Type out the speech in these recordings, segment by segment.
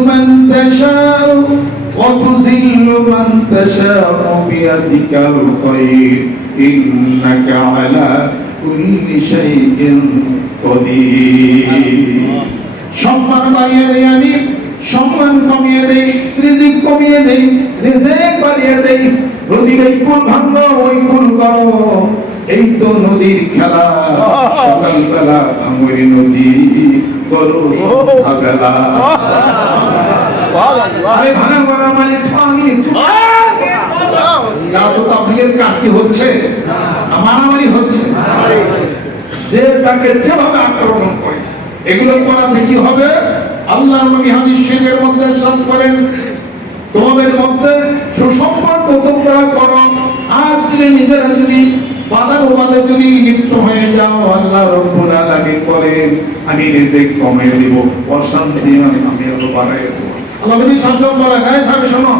من تشاء وتذل من تشاء بيدك الخير إنك على كل شيء قدير সম্মান বাড়িয়ে দেই আমি সম্মান কমিয়ে দেই রিজিক কমিয়ে দেই রিজিক বাড়িয়ে দেই নদীর এই কুল ভাঙো ওই কুল করো এই তো নদীর খেলা সকালবেলা ওই নদী করো সন্ধ্যাবেলা আরে ভাঙা মারা মালিক আমি তো তাবলীগের কাজ কি হচ্ছে মারামারি হচ্ছে যে তাকে যেভাবে আক্রমণ করে এগুলো করাতে কি হবে আল্লাহর নবী হাদিস শরীফের মধ্যে ইরশাদ করেন তোমাদের মধ্যে সুসম্পর্ক তোমরা করো আর তুমি নিজেরা যদি বাদার বাদে যদি লিপ্ত হয়ে যাও আল্লাহ রাব্বুল আলামিন বলেন আমি রিজিক কমিয়ে দিব অশান্তি আমি বাড়াই দেব আল্লাহ নবী সাল্লাল্লাহু আলাইহি ওয়াসাল্লাম বলেন সাহাবী শোনো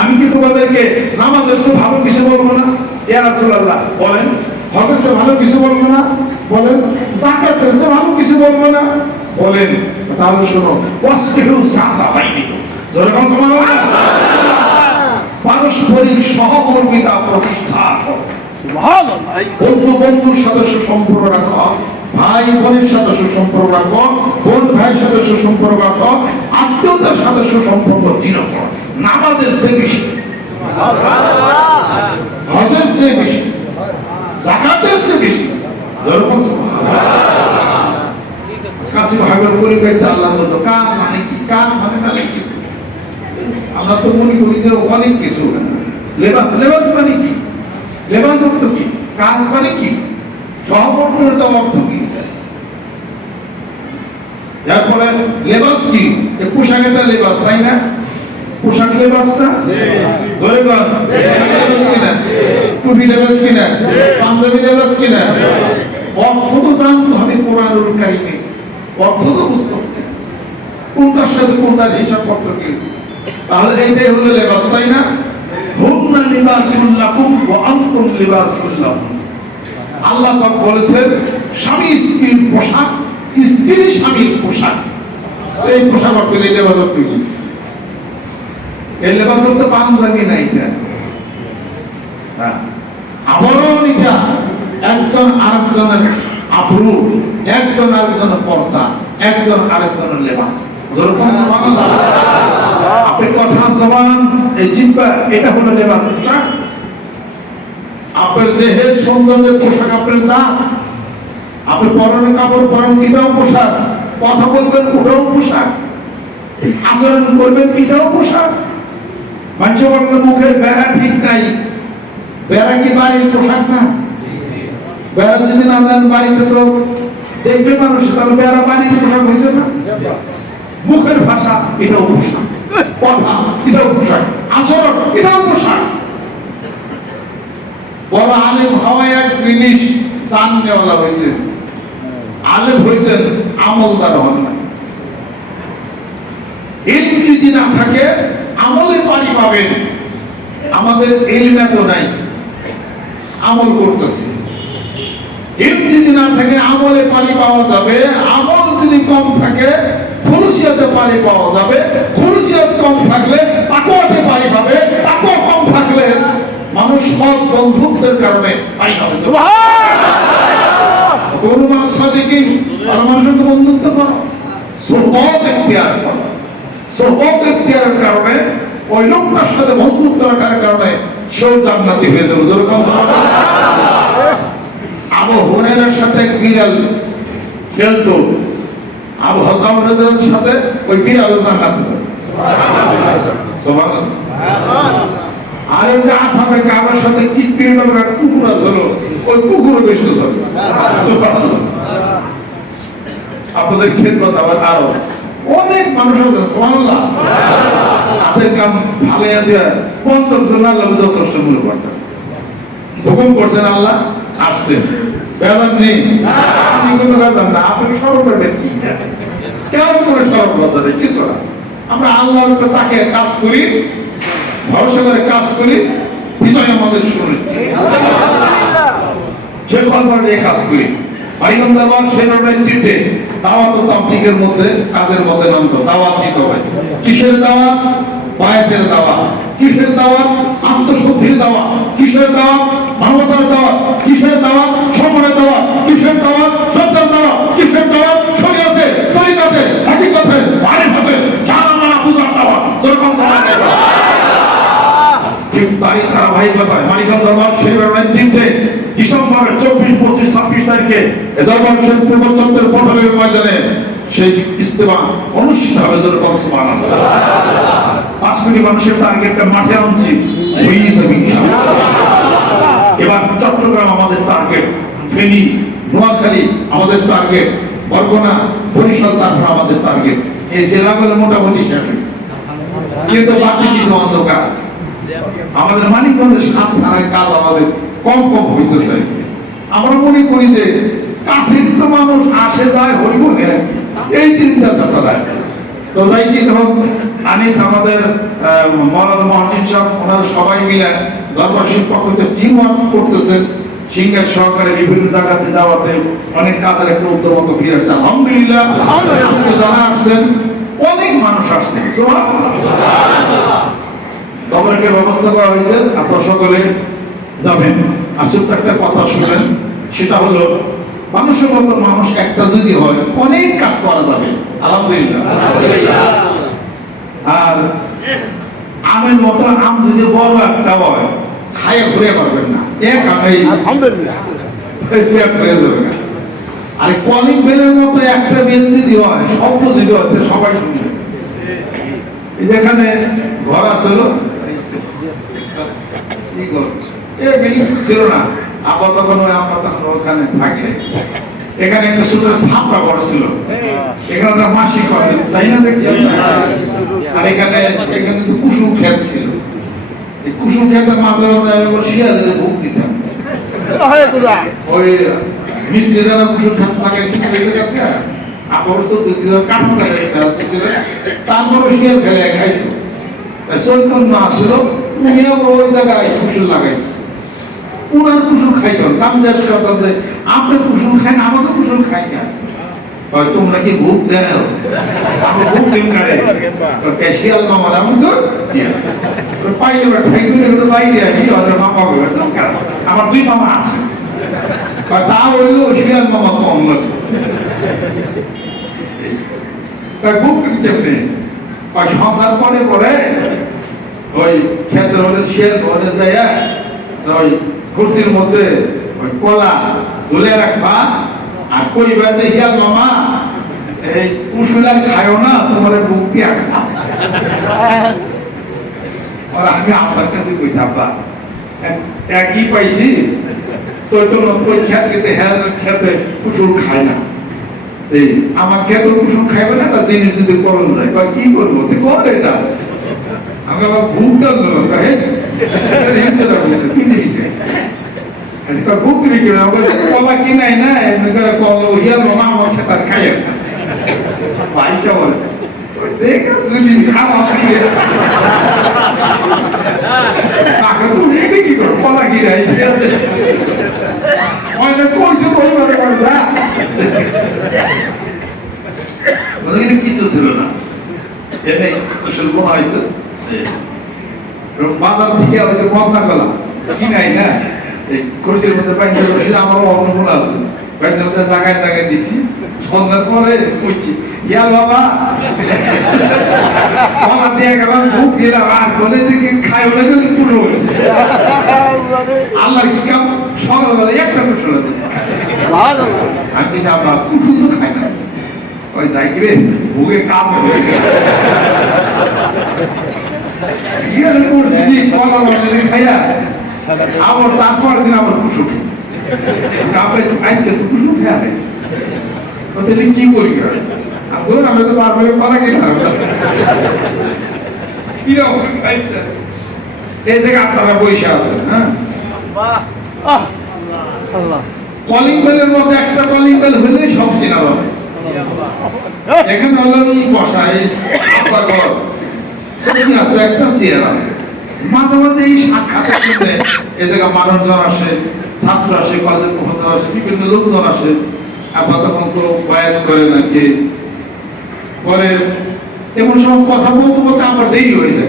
আমি কি তোমাদেরকে নামাজের চেয়ে ভালো কিছু বলবো না ইয়া রাসূলুল্লাহ বলেন হজের চেয়ে ভালো কিছু বলবো না বলেন যাকাতের চেয়ে ভালো কিছু বলবো না বলেন তাহলে শোনো ওয়াসবিহু সাদা বাইনি যখন সুবহানাল্লাহ পারস্পরিক সহমর্মিতা প্রতিষ্ঠা করো সুবহানাল্লাহ বন্ধু বন্ধুর সাথে সুসম্পর্ক রাখো ভাই বোনের সাথে সুসম্পর্ক রাখো বোন ভাইয়ের সাথে সুসম্পর্ক রাখো আত্মীয়তার সাথে সুসম্পর্ক দৃঢ় করো নামাজের চেয়ে বেশি হজের চেয়ে বেশি যাকাতের চেয়ে বেশি যখন কাছে ভাগের পরিবেশ আল্লাহ বলতো কাজ মানে কি কাজ মানে অনেক কিছু আমরা তো মনে করি যে অনেক কিছু লেবাস লেবাস মানে কি লেবাস অর্থ কি কাজ মানে কি সহকর্মীর অর্থ কি এরপরে লেবাস কি পোশাক একটা লেবাস তাই না পোশাক লেবাস না ধরে বল লেবাস কিনা টুপি লেবাস কিনা পাঞ্জাবি লেবাস কিনা অর্থ তো জানতে হবে কোরআনুল কারীমে অর্থ তো বুঝতে হবে কোনটার সাথে কোনটার হিসাব পত্র কি তাহলে এইটাই হলো লেবাস তাই না হুন্না লিবাসুল লাকুম ওয়া আনতুম লিবাসুল লাহুম আল্লাহ পাক বলেছেন স্বামী স্ত্রীর পোশাক স্ত্রী স্বামীর পোশাক এই পোশাক অর্থ এই লেবাস অর্থ কি এই লেবাস অর্থ পাঞ্জাবি না এটা আবরণ এটা একজন আরেকজনের আবরু একজন আরেকজনের পর্দা একজন আরেকজনের লেবাস যেরকম সুবহানাল্লাহ আপনি কথা জবান এই জিহ্বা এটা হলো লেবাস পোশাক আপনার দেহের সৌন্দর্যের পোশাক আপনার দাঁত আপনি পরনের কাপড় পরেন এটাও পোশাক কথা বলবেন ওটাও পোশাক আচরণ করবেন এটাও পোশাক মানুষ বলবেন মুখের বেড়া ঠিক নাই বেড়া কি বাড়ির পোশাক না বেড়া যদি না দেন বাড়িতে তো দেখবে মানুষ তাহলে বেড়া বাড়ির পোশাক হয়েছে না মুখের ভাষা এটাও পোশাক কথা এটাও পোশাক আচরণ এটাও পোশাক বড় আলেম হওয়া এক জিনিস জাননেওয়ালা হয়েছে আলেম হয়েছেন আমলদার হন না ইলম যদি না থাকে আমলে পানি পাবেন আমাদের ইলম এত নাই আমল করতেছি ইলম যদি না থাকে আমলে পানি পাওয়া যাবে আমল যদি কম থাকে খুলুসিয়াতে পানি পাওয়া যাবে খুলুসিয়াত কম থাকলে তাকওয়াতে পানি পাবে তাকওয়া কম থাকলে মানুষ সব বন্ধুত্বের কারণে পানি পাবে সুবহানাল্লাহ কোন মানুষ সাদিকিন আর মানুষের তো বন্ধুত্ব করো সোহবত ইখতিয়ার করো সোহবত ইখতিয়ারের কারণে ওই লোকটার সাথে বন্ধুত্ব রাখার কারণে সে জান্নাতি হয়ে যাবে যেরকম আবু হুরায়রার সাথে বিড়াল খেলতো আবু হকাম রাদিয়াল্লাহু আনহুর সাথে ওই বিড়াল জান্নাতে যাবে সুবহানাল্লাহ আর ওই যে আসামে কাবার সাথে কিত্তির নামে কুকুর ছিল ওই কুকুরও বেশি যাবে সুবহানাল্লাহ আপনাদের খেদমত আবার আরো অনেক মানুষ আছে সুবহানাল্লাহ আপনাদের কাম ভালো দিয়া 50 জন আল্লাহ যথেষ্ট মূল্য করতেন হুকুম করছেন আল্লাহ আসছেন বেলার নেই আপনি কোনো বেলার না আপনি সরব করবেন কি কেমন করে সরব করতে কিছু না আমরা আল্লাহর উপরে তাকে কাজ করি ভরসা করে কাজ করি বিষয় আমাদের শুনে যে কল্পনা নিয়ে কাজ করি মানিকগঞ্জ আবার সেনার নেতৃত্বে দাওয়াত ও তাবলীগের মধ্যে কাজের মধ্যে নামত দাওয়াত দিতে হবে। কিসের দাওয়াত? বায়াতের দাওয়াত। কিসের দাওয়াত? আত্মশুদ্ধির দাওয়াত। কিসের দাওয়াত? মানবতার দাওয়াত। কিসের দাওয়াত? সময়ের দাওয়াত। কিসের দাওয়াত? সত্যের দাওয়াত। কিসের দাওয়াত? শরীয়তে, তরিকতে, হাকিকতে, মারিফতে, জানা মানা বুঝার দাওয়াত। যেরকম সুবহানাল্লাহ। ঠিক তারই ধারাবাহিকতায় মানিকগঞ্জ দরবার শরীফের নেতৃত্বে ডিসেম্বরের 24, 25, 26 তারিখে দরবার শরীফ পূর্ব চত্বরের পটলের ময়দানে সেই ইস্তেমা অনুষ্ঠিত হবে। যেরকম সুবহানাল্লাহ। 5 কোটি মানুষের টার্গেটটা মাঠে আনছি, হয়েই যাবে ইনশাআল্লাহ। এবার চট্টগ্রাম আমাদের টার্গেট, ফেনী, নোয়াখালী আমাদের টার্গেট, বরগুনা, বরিশাল, তারপর আমাদের টার্গেট। এই জেলাগুলো মোটামুটি শেষ হয়েছে, কিন্তু বাকি কিছু অন্ধকার। আমাদের মানিকগঞ্জের 7 থানায় কাজ আমাদের কম হইতেছে। আমরা মনে করি যে কাছে তো মানুষ আসে যায় হইব না, এই চিন্তা চাতারায়। তো যাই কি যখন আনিস আমাদের মৌলানা মহাজিন সাহেব ওনারা সবাই মিলে দরবার শরীফ পক্ষ থেকে টিম ওয়ার্ক করতেছেন, সিঙ্গার সহকারে বিভিন্ন জায়গাতে যাওয়াতে অনেক কাজের একটা উদ্যোগ ফিরে আসছে। আলহামদুলিল্লাহ। আজকে যারা আসছেন অনেক মানুষ আসছে, দরবারের ব্যবস্থা করা হয়েছে, আপনারা সকলে যাবেন। আর ছোট্ট একটা কথা শুনেন, সেটা হলো মানুষের মতো মানুষ একটা যদি হয় অনেক কাজ করা যাবে। আলহামদুলিল্লাহ। আর আমের মতো আম যদি বড় একটা হয় খাইয়ে ঘুরে পারবেন না, এক আমেই আলহামদুলিল্লাহ হয়ে যাবে না। আর কলিং বেলের মতো একটা বেল যদি হয়, শব্দ যদি হয় সবাই শুনবে। যেখানে ঘর আসলো ছিল না, আবার তখন আমরা তখন ওখানে থাকলে এখানে একটা সুন্দর ছাপটা ঘর ছিল, এখানে একটা মাসি করে তাই না, দেখছি। আর এখানে কুসুম ক্ষেত ছিল, এই কুসুম ক্ষেতের মাঝে মাঝে আমি শিয়ালের ভোগ দিতাম। ওই মিস্ত্রি যারা কুসুম ক্ষেত লাগাইছিল আবার তারপরে শিয়াল ফেলে খাইতো। চৈতন্য আসছিল, ওই জায়গায় কুসুম লাগাইতো, পুরান কুসুম খাইতো। আমি জিজ্ঞেস করতাম যে আপনি কুসুম খাই না, আমাকে কুসুম খাই না। তোমরা কি ভোগ দেও? ভোগ দিন কারে শিয়াল মামা এমন তো পাই ওরা ঠাইগুলো বাইরে আনি ওদের মামা আমার 2 মামা আছে, তা হইলো শিয়াল মামা কম লাগে। ভোগ কেমনি সন্ধ্যার পরে পরে ওই ক্ষেত্রে হলে শিয়াল ঘরে যায়, ওই কুর্সির মধ্যে ওই কলা ঝুলে রাখবা আর পরিবারে হিয়াল মামা এই কুশুলা খায়ও না, তোমার বুক দিয়া খা। আর আমি আপনার কাছে কইছি আব্বা একই পাইছি, চৈতন্য ওই খেতে খেতে কুসুর খায় না, এই আমার খেতে কুসুর খাইবে না, একটা জিনিস যদি করণ যায় কি করবো কর এটা। আমি আবার ভুগতাম ভুগ কলা কিনাই না, এমনি করে কল হিয়াল মামা আমার সাথে আর খাই পাইছা বলে দেখে যদি খাওয়া খাইয়ে তাকে তো রেখে কি করো কলা কিনাই অনেক করছে তো ওইভাবে করে যা কিছু ছিল না। এটাই আসলে মনে হয়েছে বাজার থেকে হয়তো বদনা কলা কিনাই না, এই কুরসির মধ্যে পাইতে বসে আমারও অন্নমূল আছে, পাইতে মধ্যে জায়গায় জায়গায় দিছি। সন্ধ্যার পরে কইছি ইয়া বাবা কলা দিয়ে গেলাম, ভোগ দিলাম, আর বলে যে খাই ওটা যদি পুরো আল্লাহ কি কাম সকালবেলা একটা কুসুল আমি কিছু আমরা কুসুল তো খাই না, ওই যাই কিরে ভোগে কাম হয়ে খাইয়া আবার তারপর দিন আবার কুসুম আজকে তো কুসুম খেয়া খাইছি, তাহলে কি করি আমি তো বারবার কলা কিনা কিরকম খাইছে। এই থেকে আপনারা বসে আছেন, হ্যাঁ কলিং বেলের মধ্যে একটা কলিং বেল হলে সব চেনা যাবে। এখানে হলো বসা আছে, একটা চেয়ার আছে, মাঝে মাঝে এই সাক্ষাতের জন্য এই জায়গায় মানুষজন আসে, ছাত্র আসে, কলেজের প্রফেসর আসে, বিভিন্ন লোকজন আসে, আপাতত বয়ান করে নাকি পরে এমন সব কথা বলতে বলতে আমার দেরি হয়েছে,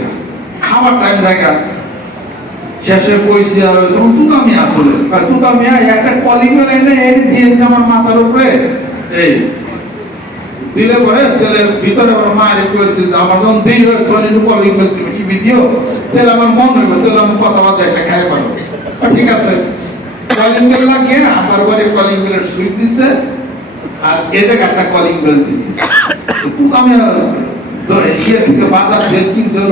খাবার টাইম জায়গা শেষে কইছি আর তুই আমি আসলে তুই আমি একটা কলিং এনে দিয়েছে আমার মাথার উপরে এই দিলে পরে তেলের ভিতরে আমার মা রে কইছে আমার যখন দেরি হয় তখন কলিং কি ভিডিও তেল আমার মন হইব তেল আমি কথাবার্তা একটা খাই পারবো ঠিক আছে কলিং বেল লাগিয়ে আমার ঘরে কলিং বেলের সুইচ দিছে আর এতে একটা কলিং বেল দিছে তুই আমি ইয়ে থেকে বাজার যে কিনছিল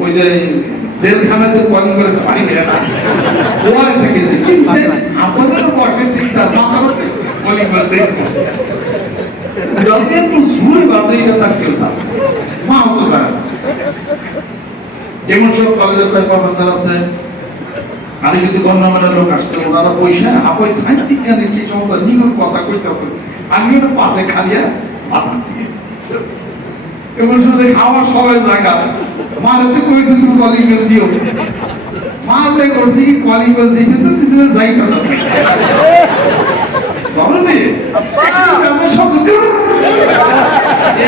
ওই যে জেলখানাতে কলিং বেল পাই না ওয়ার থেকে কিনছে আমাদের বটে ঠিক তার মাথার কলিং বেল দেখো জলদি একটু জোরে বাজাই না তার কেউ জানে মা তো জানে যেমন সব কলেজের প্রফেসর আছে আর কিছু গণ্যমান্য লোক আসছে ওনারা পয়সা আপই সাহিত্যিক জানে কি সমস্ত নিগুর কথা কইতে হবে আমি ওর পাশে খালিয়া বাধা দিয়ে এমন শুধু খাওয়ার সবাই জায়গা মারাতে কই তুমি কলিং বেল দিও মা যে করছি কলিং বেল দিয়েছে তো দিতে যাই কথা ধরনে এত শব্দ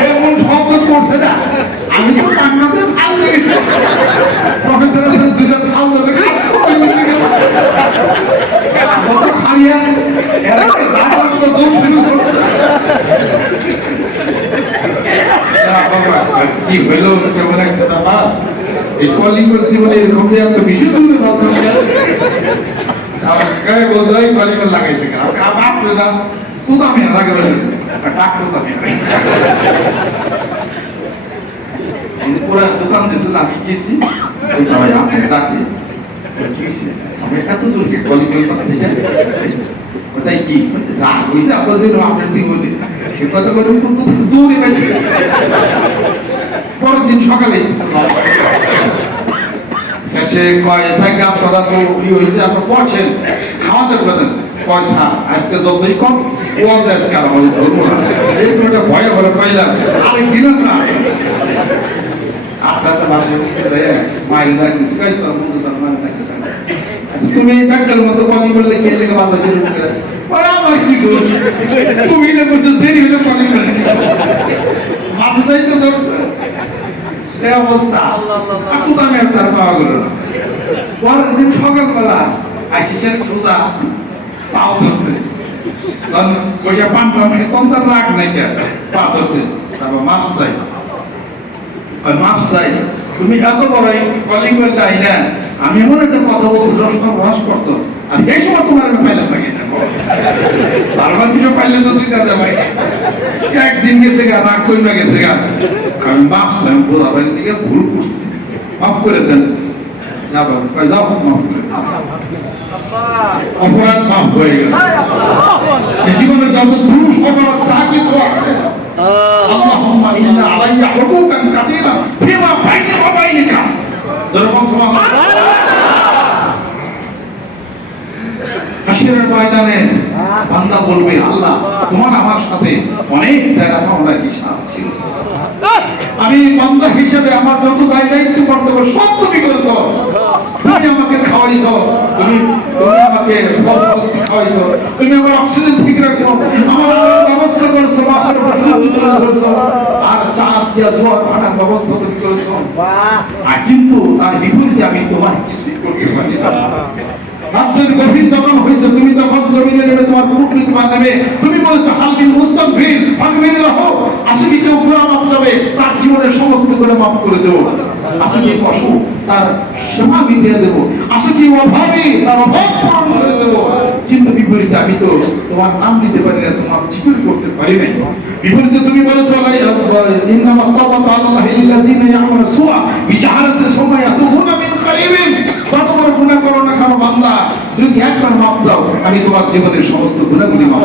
এমন শব্দ করছে না আমি তো কান্নাতে ফাল দেখেছি প্রফেসর আছে দুটো ফাল দেখে কত খালিয়া এরা রাস্তা দৌড় শুরু করছে কি হইল কেমন একটা ব্যাপার এই কলিং বেল জীবনে এরকম যে এত বিষয় তুলবে বলতে গায়ে বলতে হয় কলিং বেল লাগাইছে কেন আপনি না তুই তো আমি লাগে বলেছে টাক তো আমি পুরা দোকান দিয়েছিল আমি গেছি ভাই আপনাকে ডাকি আমি এত জনকে কলিং বেল পাচ্ছি ওটাই কি যা হয়েছে আপনাদের আপনার দিকে বলি সে কথা করে দৌড়ে গেছে পরের দিন সকালে শেষে কয় থাকে আপনারা তো ই হয়েছে আপনার পড়ছেন খাওয়াতে পারেন পয়সা আজকে যতই কম ও আজকে আর আমাদের ধরবো না এই একটা ভয়ে ভরে পাইলাম আরে দিলেন না আপনার তো বাসে মায়ের ডাকতেছি কই তোর বন্ধু তোর মায়ের ডাকতে তুমি এই ব্যাগটার মতো কলি বললে কে লেগে বাধা ছিল আমার কি দোষ তুমি না বলছো দেরি হলে কলি বলেছি মাথায় তো ধরছে এই অবস্থা আর তো আমি আর তার পাওয়া গেল না পরের দিন সকালবেলা আইসিসের সোজা পাও ধরছে তখন পয়সা পান খাওয়া কম তার রাগ নাই কে পা ধরছে তারপর মাছ চাই ওই মাছ চাই তুমি এত বড় কলিং বেল চাই না আমি এমন একটা কথা বলবো দশটা রস করতো আর এই সময় তোমার আমি পাইলাম না কেন বারবার কিছু পাইলে তো তুই দাদা ভাই একদিন গেছে গা রাগ কইমা গেছে গা আমি মাপ চাই বোঝা ভাই থেকে ভুল করছি মাফ করে দেন যাবো যাও মাফ করে অপরাধ মাফ হয়ে গেছে জীবনে যত দুষ অপরাধ যা কিছু আছে আল্লাহুম্মা ইন্না আলাইয়া হুকুকান কাসীরা ফিমা বাইনি ওয়া বাইনিকা যেরকম সুবহানাল্লাহ হাসরের ময়দানে বান্দা বলবে আল্লাহ তোমার আমার সাথে অনেক দায়রা মামলা হিসাব ছিল আমি বান্দা হিসেবে আমার যত দায়িত্ব কর্তব্য সব তুমি করেছো তুমি আমাকে খাওয়াইছো তুমি আমাকে ফল খাওয়াইছো তুমি আমার অক্সিজেন ঠিক রাখছো আমার ব্যবস্থা করেছো বাসের করেছো আর চাঁদ দিয়া জোয়ার ভাটার ব্যবস্থা তুমি করেছো আর কিন্তু তার বিপরীতে আমি তোমার কিছুই করতে পারি না রাতের গভীর যখন হয়েছে তুমি তখন জমিনে নেমে তোমার প্রকৃতি নেমে তুমি বলেছো হালবিল মুস্তাগফির ফাগফিরলাহ আসলে কেউ গুনাহ মাফ যাবে তার জীবনের সমস্ত গুনাহ মাফ করে দেব আসলে পশু তার সেবা মিটিয়ে দেব আসলে অভাবী তার অভাব পূরণ করে দেব কিন্তু বিপরীতে আমি তো তোমার নাম নিতে পারি না তোমার জিকির করতে পারি না বিপরীতে তুমি বলেছো ইন্নামা তাওবাতু আলাল্লাহি লিল্লাযিনা ইয়ামালুনা সুআ বিজাহারাতিন সুম্মা ইয়াতুবুনা মিন কারিবিন যত বড় গুনাহ করো না কেন বান্দা যদি একবার মাফ দাও আমি তোমার জীবনের সমস্ত গুনাহগুলি মাফ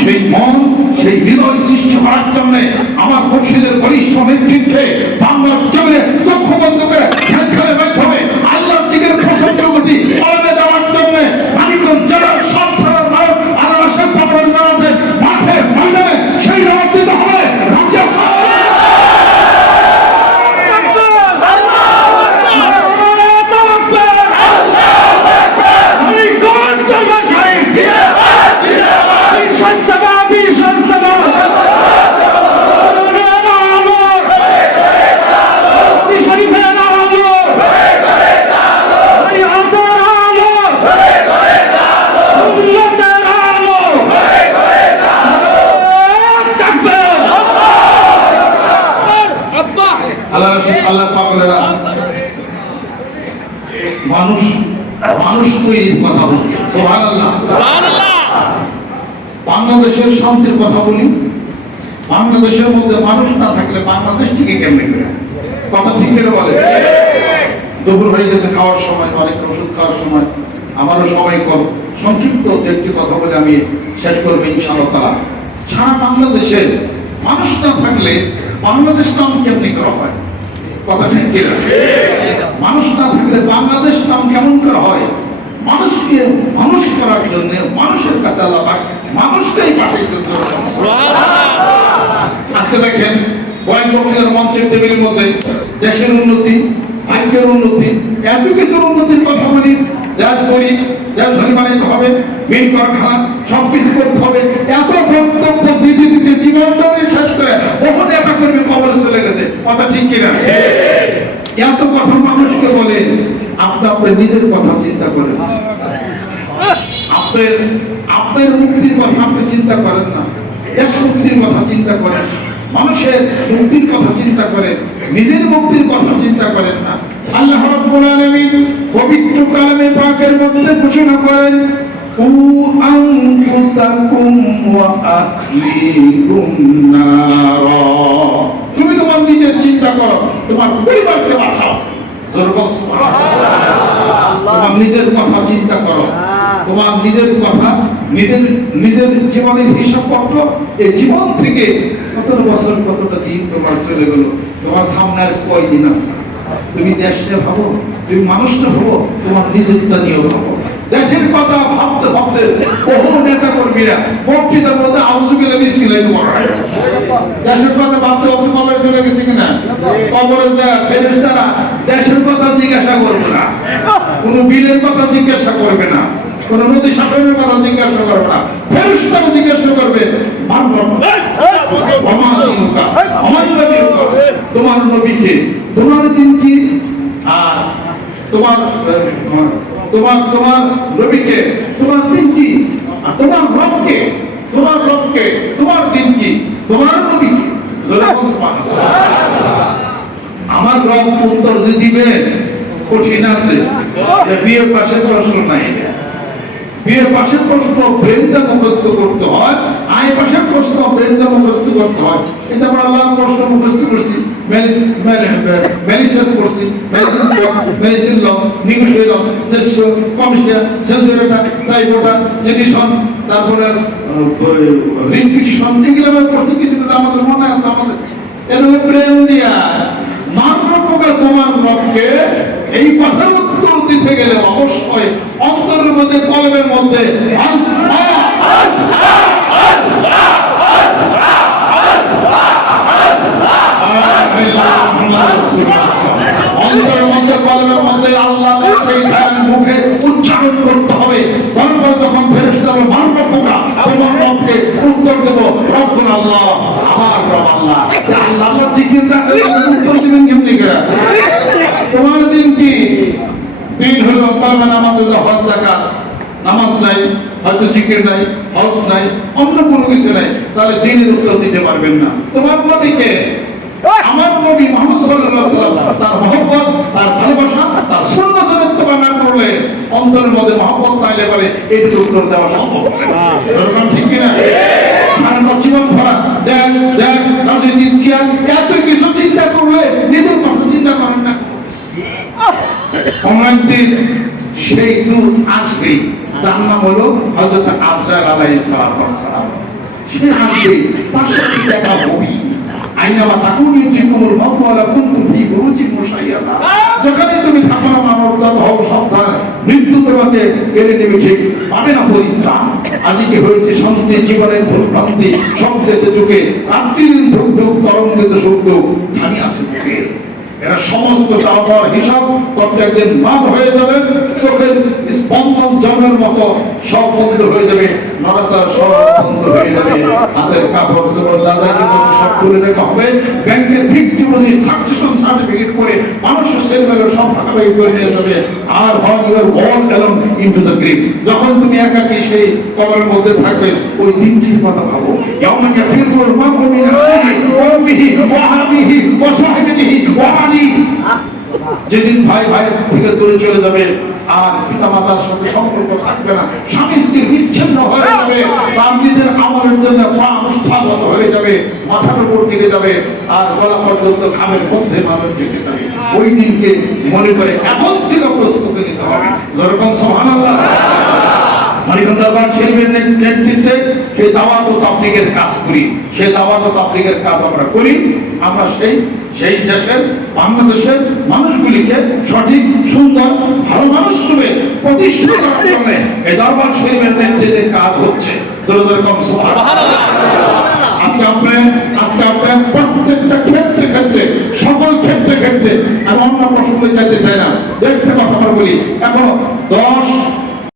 সেই মন সেই হৃদয় সৃষ্টি করার জন্য আমার মুর্শিদের বলিষ্ঠ নেতৃত্বে বাংলার জমিনে চক্ষু বন্ধ করে ধ্যানের মাধ্যমে আল্লাহর জিকির প্রশংসাগুলি বলে দেওয়ার জন্য মানিকগঞ্জ জেলার সব থানার নায়ক আল্লাহ শেখ বাবর আছে মাঠে ময়দানে সেই রাত দিতে হবে রাজ্য আল্লাহ পাগলেরা মানুষ তৈরির কথা বলছে। সুবহানাল্লাহ। বাংলাদেশের শান্তির কথা বলি, বাংলাদেশের মধ্যে মানুষ না থাকলে বাংলাদেশ থেকে কেমনে করে? কথা ঠিক করে বলে। দুপুর হয়ে গেছে, খাওয়ার সময়, অনেক ওষুধ খাওয়ার সময়, আমারও সময় কম। সংক্ষিপ্ত একটি কথা বলে আমি শেষ করবো ইনশাআল্লাহ তাআলা। সারা বাংলাদেশে মানুষ না থাকলে বাংলাদেশ নাম কেমনি করা হয়? কথা ঠিক কিনা? মানুষ না থাকলে বাংলাদেশ নাম কেমন করা হয়? মানুষকে মানুষ করার জন্য মানুষের কাছে আল্লাহ পাক মানুষকেই পাঠিয়েছেন। আজকে দেখেন কয়েক বছরের মঞ্চের টেবিলের মধ্যে দেশের উন্নতি, ভাগ্যের উন্নতি, এত কিছুর উন্নতির কথা বলি। দেশ করি, দেশ ধনী বানাইতে হবে, মিল কারখানা সবকিছু করতে হবে, এত বক্তব্য দিতে দিতে জীবনটাকে শেষ করে বহু নেতা কর্মী কবরে চলে গেছে। কথা ঠিক কিনা? এত কথা মানুষকে বলে, আপনি আপনার নিজের কথা চিন্তা করেন, আপনার মুক্তির কথা আপনি চিন্তা করেন না, দেশ মুক্তির কথা চিন্তা করেন, মানুষের মুক্তির কথা চিন্তা করেন, নিজের মুক্তির কথা চিন্তা করেন না। আল্লাহ রাব্বুল আলামিন পবিত্র কালামে পাকের মধ্যে ঘোষণা করেন, কু আনফুসাকুম ওয়া আহলিকুম নার। তুমি তোমার নিজের চিন্তা করো, তোমার পরিবারকে বাঁচাও। তোমার নিজের কথা চিন্তা করো, তোমার নিজের কথা, নিজের জীবনের হিসাব করো। এই জীবন থেকে কত বছর, কতটা দিন তোমার চলে গেল, তোমার সামনে আর কয়দিন আছে? তুমি দেশটা ভাবো, তুমি মানুষটা ভাবো, তোমার নিজেরটা নিয়ে ভাবো। দেশের কথা ভাবতে ভাবতে বহু নেতা কর্মীরা মসজিদের মধ্যে আউযুবিল্লাহি বিসমিল্লাহি পড়ে। দেশের কথা ভাবতে ভাবতে কবরে চলে গেছে কিনা? কবরে যা ফেরেশতারা দেশের কথা জিজ্ঞাসা করবে না, কোন বিলের কথা জিজ্ঞাসা করবে না, কোন নদী শাসনের কথা জিজ্ঞাসা করবে না, ফেরেশতারা জিজ্ঞাসা করবে তোমার নবীকে, তোমার দিন কি, আর তোমার নবীকে, তোমার দিন কি, আর তোমার রবকে, তোমার দিন কি, তোমার নবীকে। আমার রব উত্তর যে দিবে কঠিন আছে। বিয়ের পাশে প্রশ্ন নাই, বিয়ের পাশের প্রশ্ন ব্রেনটা মুখস্থ করতে হয়, আয় পাশের প্রশ্ন ব্রেনটা মুখস্থ করতে হয়। এটা আমরা আল্লাহর প্রশ্ন মুখস্থ করছি, মেডিসিন করছি, মেডিসিন ল, নিগোশিয়েশন, জেসো, কমিশন, সেন্সরেটা, টাইপোটা, জেডিশন, তারপরে রিপিটিশন, এগুলো আমরা করতে কিছু আমাদের মনে আছে। আমাদের এভাবে ব্রেন দিয়া মাত্র প্রকার তোমার রবকে এই কথার উত্তর দিতে গেলে অবশ্যই অন্তরের মধ্যে, কলমের মধ্যে অন্তরের মধ্যে, কলমের মধ্যে আল্লাহ সেই মুখে উচ্চারণ করতে হবে। তারপর যখন ফেরেশতারা মানব পোকা তোমার রবকে উত্তর দেব, রব্বুল আল্লাহ, আমার রব আল্লাহ। আল্লাহ জিকির রাখলে উত্তর দিবেন কেমনি করে? তোমার দিন কি? দিন হলো কলমে নামাজ, হজ, যাকাত, নামাজ নাই, হয়তো জিকির নাই, হজ নাই, অন্য কোনো কিছু নাই, তাহলে দিনের উত্তর দিতে পারবেন না। তোমার নবীকে, আমার নবী মুহাম্মদ সাল্লাল্লাহু আলাইহি ওয়াসাল্লাম, তার মহব্বত, তার ভালোবাসা, তার সুন্নাতের ইত্তেবা না করলে অন্তরের মধ্যে মহব্বত তাইলে পারে এর উত্তর দেওয়া সম্ভব হবে না। এরকম ঠিক কি না? সারা জীবন ভরা দেশ রাজনীতির চেয়ার, এত কিছু চিন্তা করলে নিজের কথা চিন্তা করেন না। অনলাইন সেই দূর আসবে, যার নাম হলো হযরত আজরাইল আলাইহিস সালাম। সে আসবে, তার সাথে দেখা হবে। আইনামা তাকুনি ইউদ্রিকুমুল মাউত ওয়া লা কুনতুম ফি বুরুজিন মুশাইয়াদা। যেখানে তুমি থাকো না মানব জাত হও সাবধান, মৃত্যু তোমাকে কেড়ে নেবে, ঠিক পাবে না পরিত্রাণ। আজকে হয়েছে শান্তি, জীবনের ভ্রান্তি, সবদেশে যুগে রাত্রির ধুক ধুক তরঙ্গিত সূর্য খানি আছে বুকে। এরা সমস্ত চাওয়ার হিসাব করতে একদিন মাপ হয়ে যাবে। চোখের স্পন্দন জন্মের মতো সব বন্ধ হয়ে যাবে, নড়াচড়া সব বন্ধ হয়ে যাবে, হাতের কাপড় চোপড় দাদা কিছু সব তুলে রেখে হবে। ব্যাংকের ঠিক জীবনের সাকসেশন সার্টিফিকেট করে মানুষের সেলমেলে সব ফাঁকাফাঁকি করে নিয়ে যাবে। আর হয় your wall alone into the grave. যখন তুমি একাকী সেই কবরের মধ্যে থাকবে, ওই দিনটির কথা ভাবো। ইয়াউমা ইয়াফিরুল মার'উ মিন আখিহি ওয়া উম্মিহি ওয়া আবিহি ওয়া সাহিবিহি বনানি যেদিন ভাই ভাইয়ের থেকে দূরে চলে যাবে আর পিতা মাতার সাথে সম্পর্ক থাকবে না, স্বামী স্ত্রী বিচ্ছিন্ন হয়ে যাবে, তার নিজের আমলের জন্য পা অনুষ্ঠাগত হয়ে যাবে, মাথার উপর দিকে যাবে আর গলা পর্যন্ত খামের মধ্যে মানুষ দিকে যাবে, ওই দিনকে মনে করে এখন থেকে প্রস্তুতি নিতে হবে। যেরকম সুবহানাল্লাহ। মানিকগঞ্জ দরবার শরীফের নেতৃত্বে সেই দাওয়াত ও তাবলীগের কাজ করি, সেই দাওয়াত ও তাবলীগের কাজ আমরা করি। আমরা সেই দেশের বাংলাদেশের মানুষগুলিকে সঠিক সুন্দর ভালো মানুষ রূপে প্রতিষ্ঠা করার জন্য এই দরবার শরীফের নেতৃত্বে কাজ হচ্ছে। যেরকম সুবহানাল্লাহ। আজকে আপনার প্রত্যেকটা ক্ষেত্রে সকল ক্ষেত্রে আমি অন্য প্রসঙ্গে যাইতে চাই না, একটা কথা আমরা বলি, এখনো 10